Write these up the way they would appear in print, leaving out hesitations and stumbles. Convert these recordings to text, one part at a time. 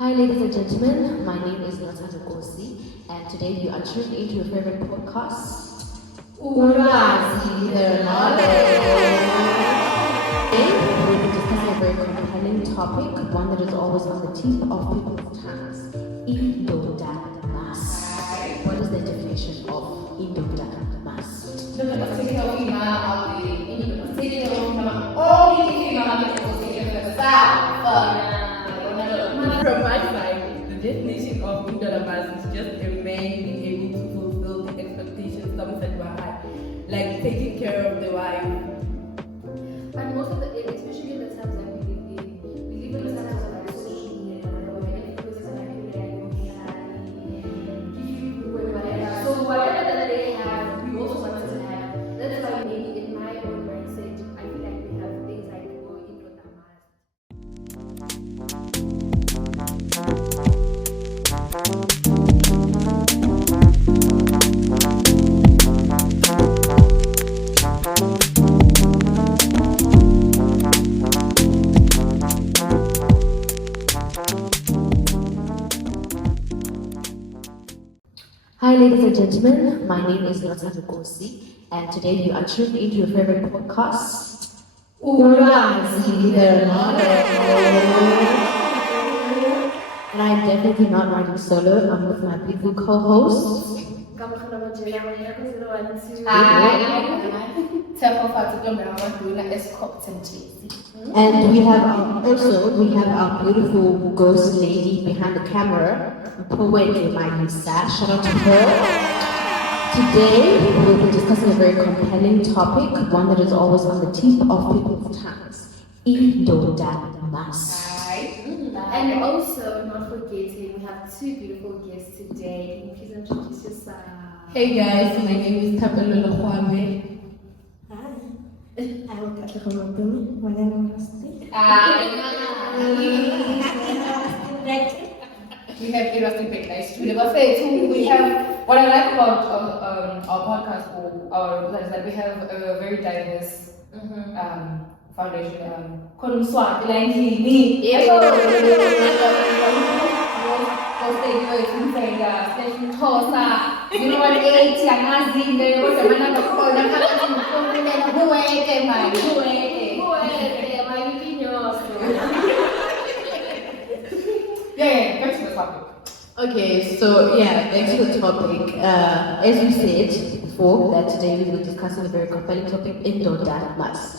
Hi, ladies and gentlemen. My name is Ulwazi, and today you are tuned into your favorite podcast, Ulwazi, the knowledge. Today, we'll be discussing a very compelling topic, one that is always on the tip of people's tongues: Indoda Must. What is the definition of Indoda Must? From my side, the definition of Indoda Must is just a man being able to fulfill the expectations some said were high, like taking care of the wife. And most of the, especially in the times that we live in the times of like social media, where influencers are like, whatever. So whatever that they have, we also want to have. That's why maybe in my own mindset, I feel like we have things like Indoda Must. Hi, ladies and gentlemen. My name is Ulwazi, and today you are tuned into your favorite podcast, Ulwazi, the knowledge. And I'm definitely not riding solo. I'm with my beautiful co-host. And we have our beautiful ghost lady behind the camera, Poet Mayusa. Shout out to her. Today we will be discussing a very compelling topic, one that is always on the tip of people's tongues: Indoda Must. And also, not forgetting, we have two beautiful guests today. Can you please introduce yourself? Hey guys, my name is Tapelo Kwame. I'm Katakamatum, my name is We have interesting big guys too. We have what I like about our podcast or our website is that we have a very diverse foundation. Konuswati like me. You know what? Yeah, back to the topic. Okay, so back to the topic. As we said before, that today we will be discussing a very compelling topic: Indoda Must.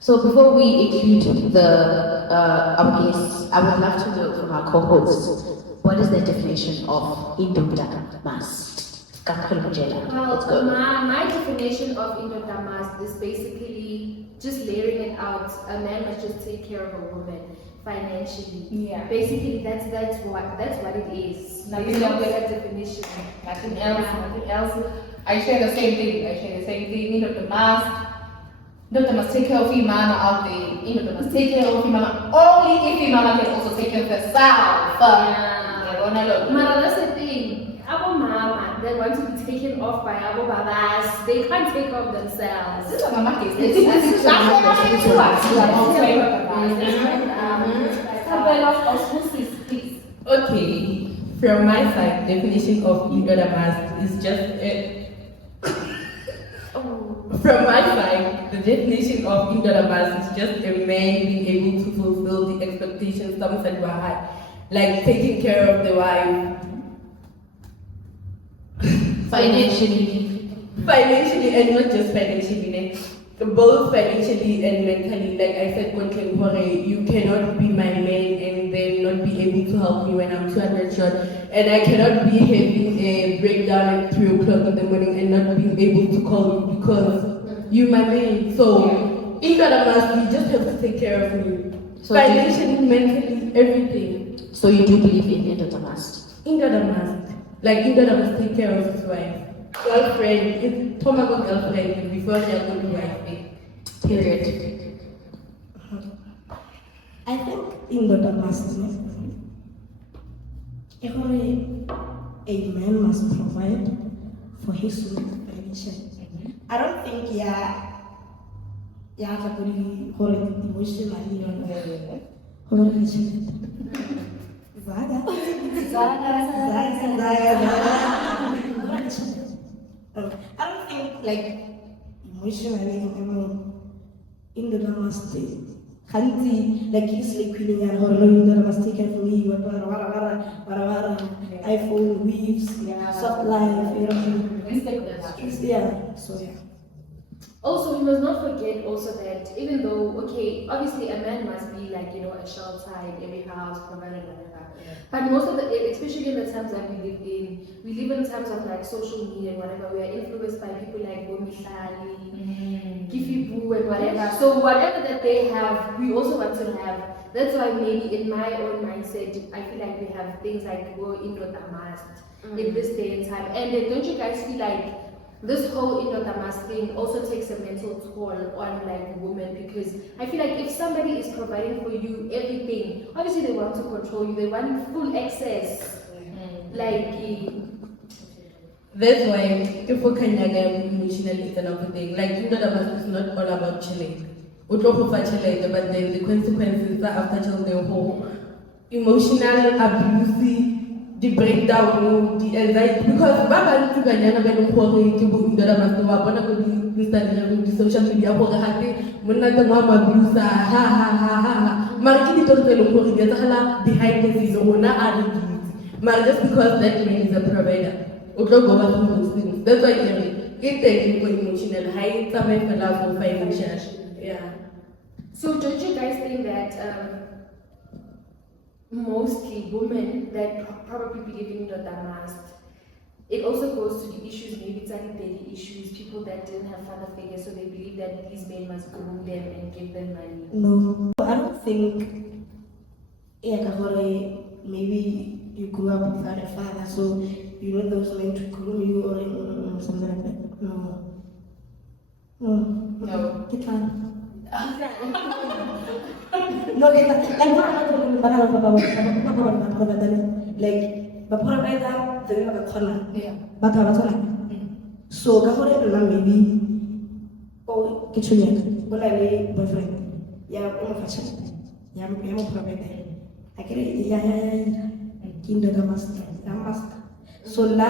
So before we include our guests, I would love to know from our co-hosts, what is the definition of Indoda Must? Let's go. My definition of Indoda Must is basically just layering it out. A man must just take care of a woman financially. Yeah. Basically, that's what it is. Nothing There's no else. better definition. Nothing else. I share the same thing. Indoda must take care of your mama out there. Indoda must take care of your mama. Only if your mama can also take care of herself. Mara, that's the thing. Our mama, they want to be taken off by our babas. They can't take off themselves. This is what mama case. Okay, from my side, definition of Indoda Must is just a. From my side, the definition of Indoda Must is just a man being able to fulfill the expectations some said were high, like taking care of the wife. Financially, and not just financially, both financially and mentally. Like I said, you cannot be my man and then not be able to help me when I'm 200 short, and I cannot be having a breakdown at 3 o'clock in the morning and not being able to call you because you're my man. So, Indoda Must, you just have to take care of me. So financially, mentally, everything. So you do believe in Indoda Must? Indoda Must. Like Indoda must take care of his wife. Girlfriend, it's Tomago girlfriend before they are going to wife. Period. I think Indoda Must, a man must provide for his woman financially. I don't think emotionally I don't think like emotionally, Indoda Must like easily queening and horror Indoda Must take care for me, iPhone, weaves, soft life, you know. Yeah, so yeah. Also, we must not forget also that even though, okay, obviously a man must be like, you know, a shelter in every house, provided whatever. But most of the, especially in the times that we live in times of like social media and whatever, we are influenced by people like Bomishali, Kifibu and whatever. So whatever that they have, we also want to have. That's why maybe in my own mindset, I feel like we have things like Indoda Must in this day and time. And don't you guys feel like this whole Indoda Must thing also takes a mental toll on like women, because I feel like if somebody is providing for you everything, obviously they want to control you, they want full access. That's why if we can get emotionally it's another thing. Like Indoda Must is not all about chilling. We talk about chilling, but then the consequences that after chilling the whole emotional abuse, the breakdown, the anxiety, because Baba to Ganyana Ben Indoda Must the social media the mama abuse, ha. Marketing behind the scenes, just because that man is a provider. Go back to those things. That's why it takes for emotional high, some for financial. Yeah. So don't you guys think that mostly women that probably believe in Indoda Must, it also goes to the issues, maybe it's like daily issues, people that didn't have father figures, so they believe that these men must groom them and give them money? No, I don't think. Maybe you grew up without a father, so you know those men to groom you or something like that. No. Get on. No, get on. Like, so maybe get your boyfriend. Yeah, I'm a fashion. Yeah, I'm a provider. I get it. Yeah. Indoda Must. So la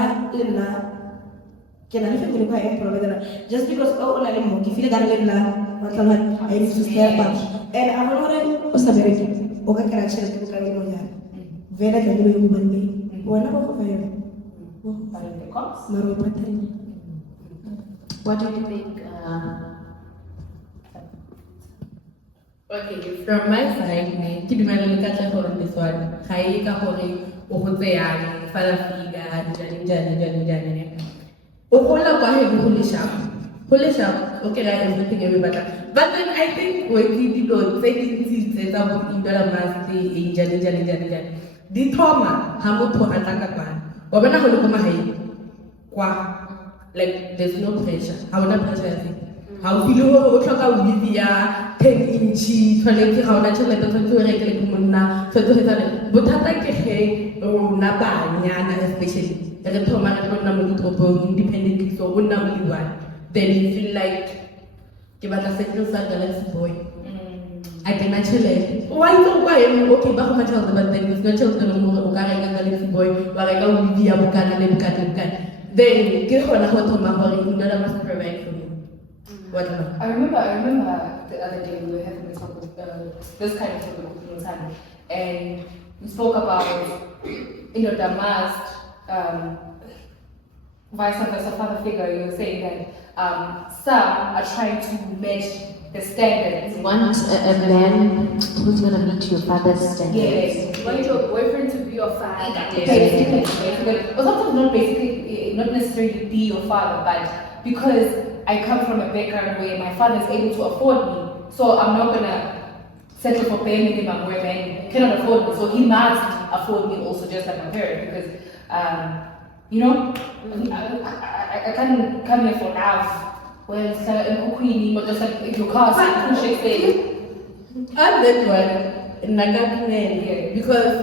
can I live in provider just because if you got I need to step up. And I'm not a American. Okay, can I share the book? Very can do you money. One of What do you think? Okay, from my side, keep my little catch up on this one. Kai Kahori, Ohotean, Falafiga, Jani. Ohola Bahe, Polish up, okay, I am looking everybody. But then I think when we did taking seats about Indoda Must in Jani. The Toma, Hamuto Atakapan, Obana Holokoma, like there's no pressure. How would pressure? How feel you talk about with 10-inch, 20, how natural like the regular Muna, so to his but I like a Napa, Yana, especially. The Toma independently, so would not be one. Then you feel like give us a second son, boy. I can actually. Why don't I? Okay, but much of the then it's not just the little boy, but I go with the Abukan. Then get on a hot on my body, Indoda Must provide for me. What? I remember the other day we were having this talk with this kind of talk, and we spoke about Indoda Must, vice versa father figure. You were saying that some are trying to match the standards. You want a man who's going to meet your father's standards. Yes. You want your boyfriend to be your father. Basically. Or sometimes not necessarily be your father, but because I come from a background where my father is able to afford me, so I'm not gonna settle for bare minimum where a man cannot afford me. So he must afford me also, just like my parent, because I can't come here for love. Well, but just like your car, and that one, Naga because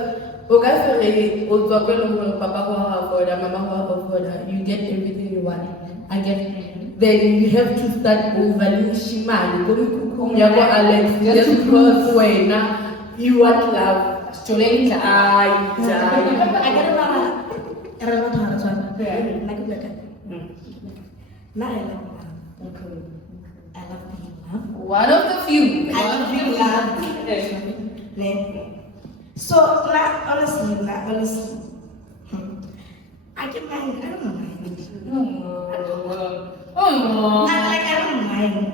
you get everything you want. I get then you have to start overvaluing Shimani. Just because when you want love, Jolene Jack. I Era not hard one. Yeah. Like a Now I love love. Okay. I love being loved. One of the few. I love being loved. So, honestly, I can mind. I don't mind. Oh. I don't mind.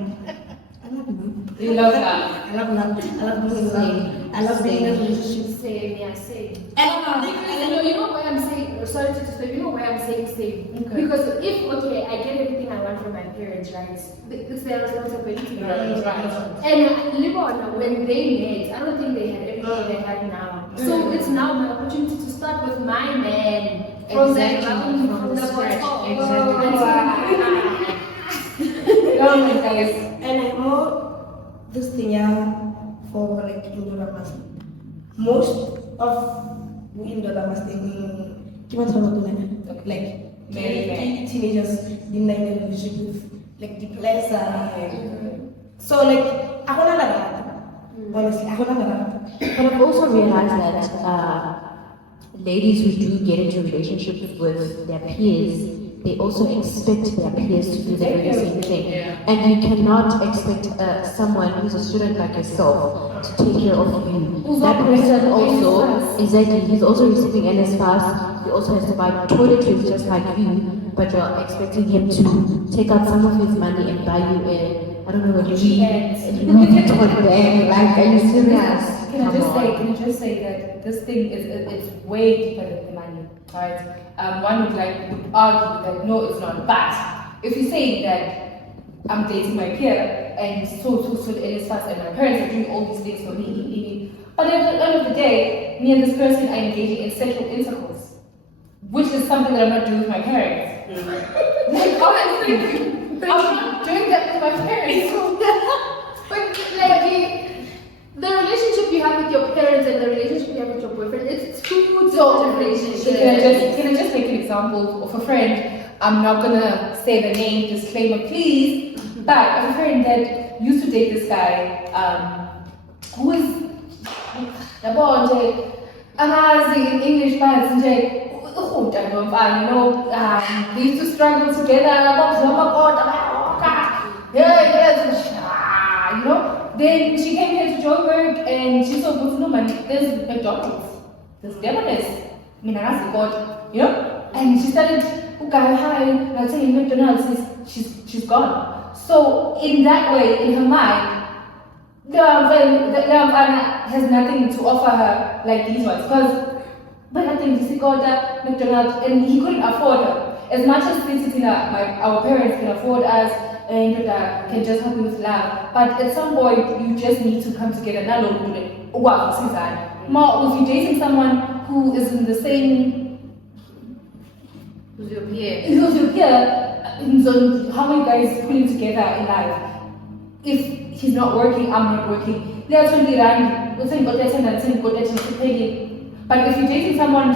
I love love. You love that. I love love. I love being in love. I love being in a relationship. Same, yeah, same. And You know why I'm saying, sorry to disturb, you know why I'm saying same? Okay. Because if, okay, I get everything I want from my parents, right? It's their responsibility. Right. And when they met, I don't think they had everything they have now. So it's now my opportunity to start with my man. From Exactly. from the Scratch. bottom. Oh my guys. I know this thing for like Indoda Must. Most of Indoda Must like teenagers in the relationship with like the pleasure. So like I wanna like that. Honestly, I wanna like that. But I've also realized that ladies who do get into relationships with their peers, they also expect their peers to do the very same thing. Yeah. And you cannot expect someone who's a student like yourself to take care of you. That person also, exactly, he's also receiving NS fast. He also has to buy toiletries just like you, but you're expecting him to take out some of his money and buy you I don't know what you mean. Like, are you serious? Can I just say that this thing it's way deeper than the money, right? One would argue that no, it's not. But if you say that I'm dating my peer and so it is fast and my parents are doing all these things for me, but at the end of the day, me and this person are engaging in sexual intercourse, which is something that I'm not doing with my parents. Like honestly, I'm not doing that with my parents. But like the relationship you have with your parents and the relationship you have with your boyfriend, it's two different relationships. Can I just make an example of a friend? I'm not gonna say the name, disclaimer please, but I have a friend that used to date this guy, who is in English but they used to struggle together, you know. Then she came here to Joburg and she saw good no money. There's McDonald's, there's Demonis, God, you know? And she started, I'll tell you McDonald's she's gone. So in that way, in her mind, the has nothing to offer her like these ones. Because but nothing, she got McDonald's and he couldn't afford her. As much as our parents can afford us, and can just help you with love. But at some point, you just need to come together. Now, wow, if you're dating someone who is in the same, Who's your peer? so how are you guys putting together in life? If he's not working, I'm not working. They're totally random. But if you're dating someone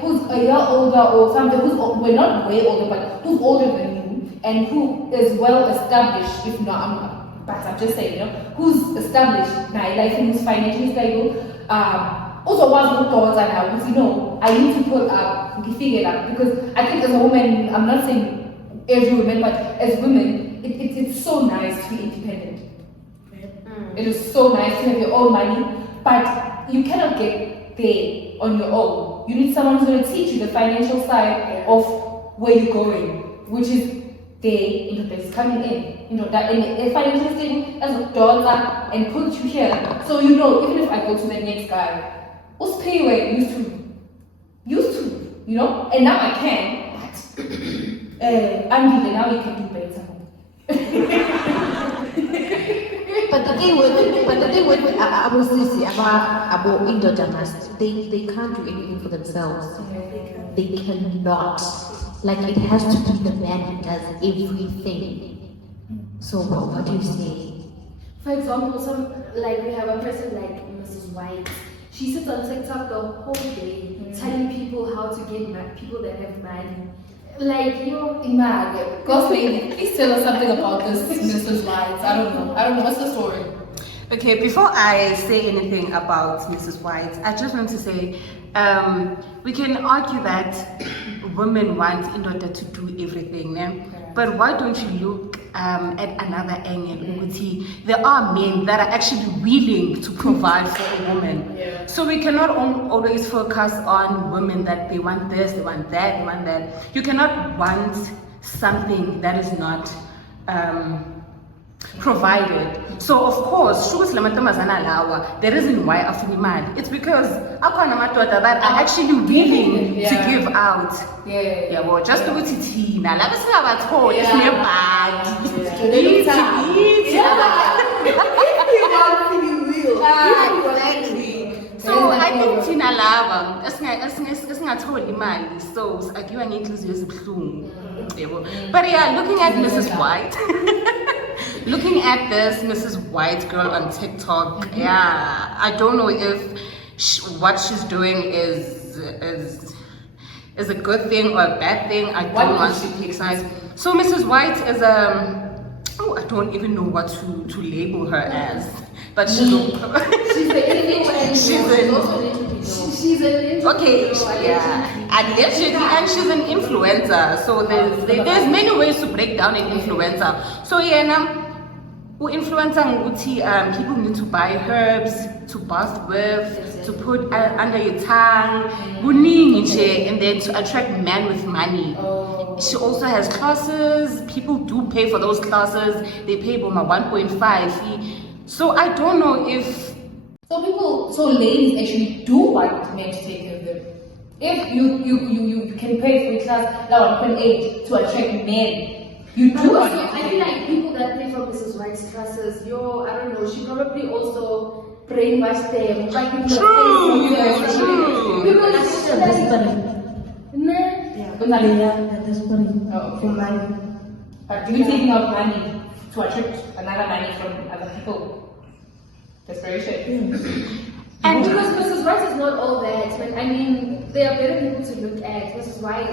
who's a year older or something, we're not way older, but who's older than you, and who is well established, if not, I'm just saying, who's established, who's financially stable, also wants to go now, I need to put up, figure it out, because I think as a woman, I'm not saying every woman, but as women, it's so nice to be independent. It is so nice to have your own money, but you cannot get there on your own. You need someone who's going to teach you the financial side of where you're going, which is there's coming in, that in a financial stable as a dollar and put you here. So even if I go to the next guy, who's pay where used to, and now I can, but now you can do better. But the thing with about Indoda Must, they can't do anything for themselves. They cannot. Like it has to be the man who does everything. So what do you say? For example, we have a person like Mrs. White. She sits on TikTok the whole day telling people how to get people that have money. Ghost lady, please tell us something about this Mrs. White. I don't know. What's the story? Okay, before I say anything about Mrs. White, I just want to say we can argue that women want Indoda to do everything, ne? But why don't you look at another angle? Ukuthi there are men that are actually willing to provide for a woman. Yeah. So we cannot always focus on women that they want this, they want that, they want that. You cannot want something that is not provided. So of course, the reason why afuna imali, it's because akhona amadoda that are actually willing to give out. Yabo, just ukuthi thina laba singabatholi sinebhadi. So I think thina laba esingatholi imali, so akuyiwa ngenhliziyo ezibuhlungu. Yabo. But yeah, looking at Mrs. White, looking at this Mrs. White girl on TikTok, yeah, I don't know if what she's doing is a good thing or a bad thing. I don't want to pick sides. So Mrs. White is I don't even know what to label her as, but she's an okay, yeah, allegedly, and she's an influencer. So there's many ways to break down an influencer. So yeah, now influencer ngukuthi people need to buy herbs to bath with, to put under your tongue, kuningi nje, and then to attract men with money. She also has classes. People do pay for those classes. They pay Boma 1.5 fee. So I don't know if So ladies actually do want men to take care of them. If you can pay for a class now 1.8 to attract men, you do want I feel like people that pay for Mrs. White's classes, I don't know, she probably also brainwashed them. True. Because for money. But do you taking out money to attract another money from other people? Desperation. And because Mrs. White is not all that, but I mean, there are better people to look at. Mrs. White,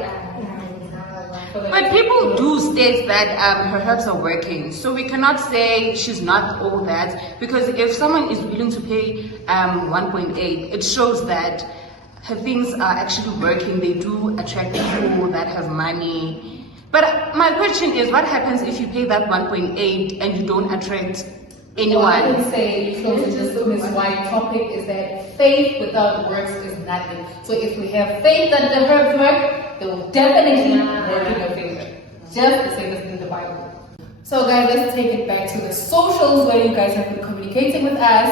but people do state that her herbs are working, so we cannot say she's not all that, because if someone is willing to pay 1.8, it shows that her things are actually working. They do attract people that have money. But my question is, what happens if you pay that 1.8 and you don't attract anyone? What I would say, close to this Miss White topic, is that faith without works is nothing. So if we have faith that the herbs work, they will definitely work in your favor. Just the same as in the Bible. So guys, let's take it back to the socials where you guys have been communicating with us.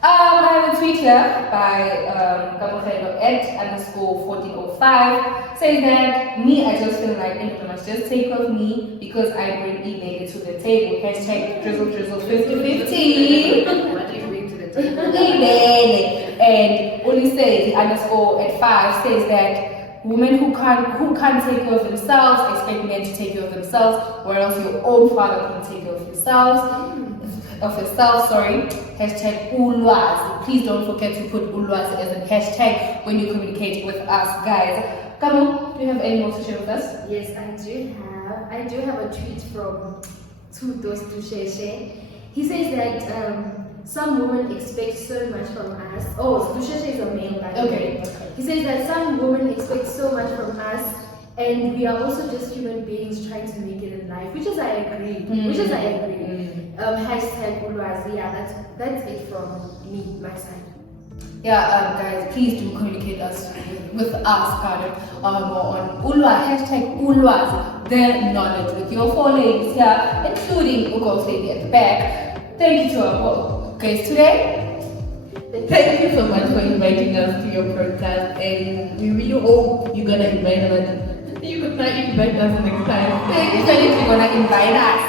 I have a tweet here by @_1405 saying that me, I just feel like Indoda must just take off me because I bring E to the table. #drizzle 5050. what do you bring to the table? And only says _@5 says that women who can't take care of themselves expect men to take care of themselves, or else your own father can take care of yourself. #Ulwazi. Please don't forget to put Ulwazi as a hashtag when you communicate with us, guys. Kamu, do you have any more to share with us? Yes, I do have a tweet from Tudos Dusheshe. He says that some women expect so much from us. Oh, Dusheshe is a male, by the way. He says that some women expect so much from us, and we are also just human beings trying to make it in life, which is I agree. #Ulwazi. Yeah, that's it from me, my side. Yeah, guys, please do communicate with us, on #Ulwazi, their knowledge with your four ladies here, including Ugo's lady at the back. Thank you to our guests today. Thank you so much for inviting us to your podcast, and we really hope you're gonna invite us. You could not invite us next time. Thank you so much for gonna invite us.